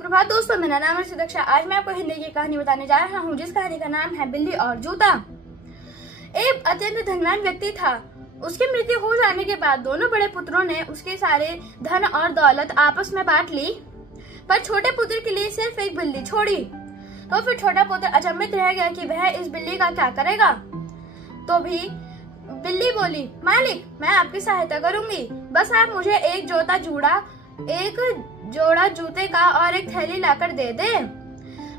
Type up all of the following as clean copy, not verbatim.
प्रभात दोस्तों, मेरा नाम है सुदक्षा। आज मैं आपको हिंदी की कहानी बताने जा रहा हूँ, जिस कहानी का नाम है बिल्ली और जूता। एक अत्यंत धनवान व्यक्ति था। उसकी मृत्यु हो जाने के बाद दोनों बड़े पुत्रों ने उसके सारे धन और दौलत आपस में बांट ली, पर छोटे पुत्र के लिए सिर्फ एक बिल्ली छोड़ी। तो फिर छोटा पुत्र अचंभित रह गया कि वह इस बिल्ली का क्या करेगा। तो भी बिल्ली बोली, मालिक, मैं आपकी सहायता करूंगी, बस आप मुझे एक जोड़ा जूते का और एक थैली लाकर दे दे।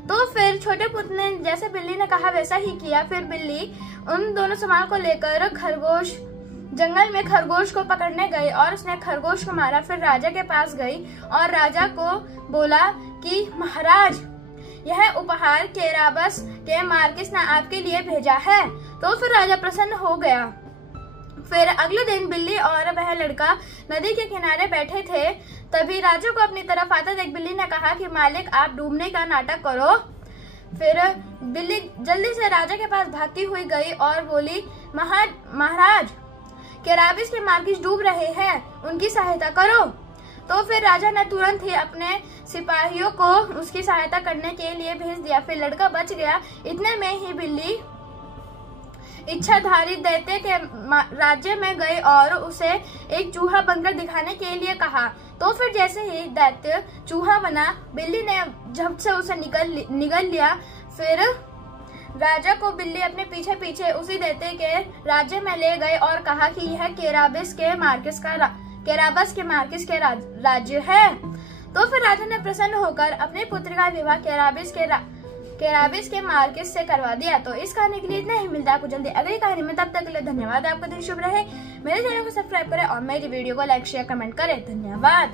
तो फिर छोटे पुत्र ने जैसे बिल्ली ने कहा वैसा ही किया। फिर बिल्ली उन दोनों सामान को लेकर जंगल में खरगोश को पकड़ने गई और उसने खरगोश को मारा। फिर राजा के पास गई और राजा को बोला कि महाराज, यह उपहार केराबस के मार्किस ने आपके लिए भेजा है। तो फिर राजा प्रसन्न हो गया। फिर अगले दिन बिल्ली और वह लड़का नदी के किनारे बैठे थे। तभी राजा को अपनी तरफ आता देख बिल्ली ने कहा कि मालिक, आप डूबने का नाटक करो। फिर बिल्ली जल्दी से राजा के पास भागती हुई गई और बोली, महाराज, केराबिस के मार्किस डूब रहे हैं, उनकी सहायता करो। तो फिर राजा ने तुरंत ही अपने सिपाहियों को उसकी सहायता करने के लिए भेज दिया। फिर लड़का बच गया। इतने में ही बिल्ली इच्छाधारी दैत्य के राज्य में गई और उसे एक चूहा बनकर दिखाने के लिए कहा। तो फिर जैसे ही दैत्य चूहा बना, बिल्ली ने झट से उसे निगल लिया। फिर राजा को बिल्ली अपने पीछे पीछे उसी दैत्य के राज्य में ले गई और कहा कि यह केराबस के मार्किस के राज्य है। तो फिर राजा ने प्रसन्न होकर अपने पुत्र का विवाह केराबिस के मार्किस से करवा दिया। तो इस कहानी के लिए इतना ही। मिलता है आपको जल्दी अगली कहानी में। तब तक के लिए धन्यवाद। आपका दिन शुभ रहे। मेरे चैनल को सब्सक्राइब करें और मेरी वीडियो को लाइक शेयर कमेंट करें। धन्यवाद।